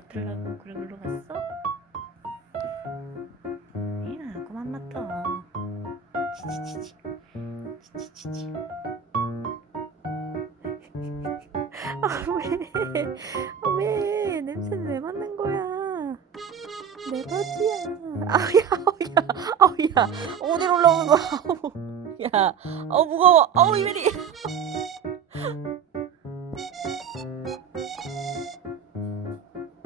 맡으려고 그걸로 갔어? 야, 그만 맡아. 치치치치. 치치치치. 왜? 왜? 냄새는 왜 맡는 거야? 내 바지야. 아우야. 어디로 올라오는 거야? 아우. 야, 무거워. 이메리.